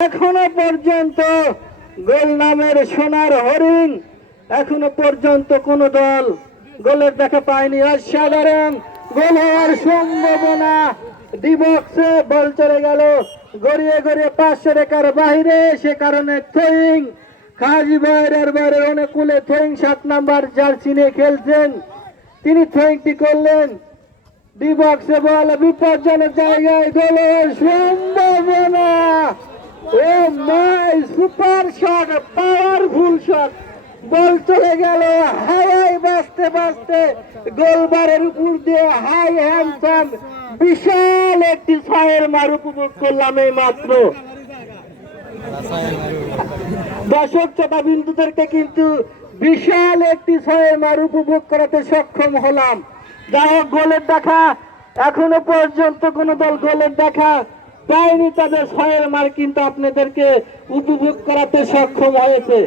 এখনো পর্যন্ত গোল নামের সোনার হরিণ এখনো পর্যন্ত কোন দল গোলের দেখা পায়নি। অসাধারণ গোল হওয়ার সম্ভাবনা। ডিবক্সে বল চলে গেল গড়িয়ে গড়িয়ে 500 রেখার বাইরে, সে কারণে থ্রোয়িং। খাজি বাইরের অনুকূলে থ্রোয়িং 7 নাম্বার জার্সি নিয়ে খেলছেন, তিনি থ্রোয়িংটি করলেন। ডিবক্সে বল বিপজ্জনক জায়গায়, গোলের সম্ভাবনা। ও মাই, সুপার শট, পাওয়ারফুল শট। বল চলে গেল হাওয়ায় বাজতে বাজতে গোলবারের উপর দিয়ে। হাই হ্যান্ডসাম বিশাল একটি ছয়ের মার উপভোগ করলাম এই মাত্র। দর্শক শ্রোতা বিন্দুদেরকে কিন্তু বিশাল একটি ছয়ের মার উপভোগ করাতে সক্ষম হলাম। যাই হোক, গোলের দেখা এখনো পর্যন্ত কোন দল গোলের দেখা পায়নি, তাদের ছয়ের মার কিন্তু আপনাদেরকে উপভোগ করাতে সক্ষম হয়েছে।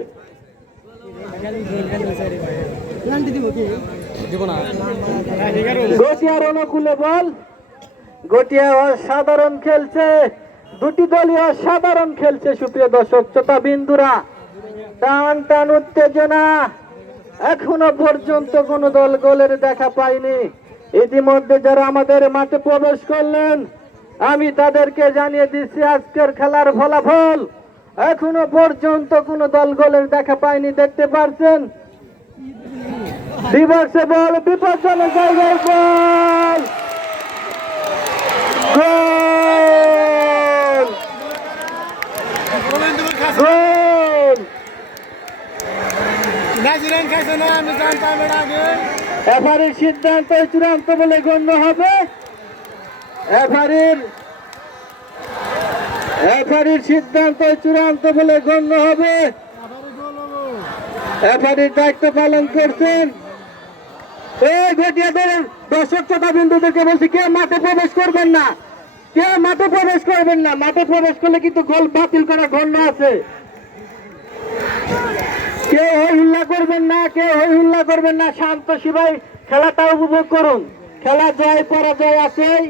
গটিয়ার অনুকূলে বল, গটিয়া অসাধারণ খেলছে, দুটি দলই অসাধারণ খেলছে। সুপ্রিয় দর্শক শ্রোতা বিন্দুরা, টান টান উত্তেজনা, এখনো পর্যন্ত কোন দল গোলের দেখা পায়নি। ইতিমধ্যে যারা আমাদের মাঠে প্রবেশ করলেন, আমি তাদেরকে জানিয়ে দিচ্ছি আজকের খেলার ফলাফল। এখনো পর্যন্ত কোন দল গোলের দেখা পায়নি, দেখতে পাচ্ছেন। ডিবক্সে বল, বিপজ্জনক জায়গায় বল, গোল, গোল। রেফারির সিদ্ধান্ত চূড়ান্ত বলে গণ্য হবে। রেফারির সিদ্ধান্ত চূড়ান্ত বলে গণ্য হবে। রেফারির দায়িত্ব পালন করছেন এই গটিয়াদের। দর্শক শ্রোতা বিন্দুদেরকে বলছি, কেউ মাঠে প্রবেশ করবেন না, কেউ মাঠে প্রবেশ করবেন না। মাঠে প্রবেশ করলে কিন্তু গোল বাতিল করার গণ্য আছে। কেউ হই হুল্লা করবেন না, কেউ হই হুল্লা করবেন না। শান্ত শিবাই খেলাটা উপভোগ করুন। খেলা জয় পরাজয় আছেই।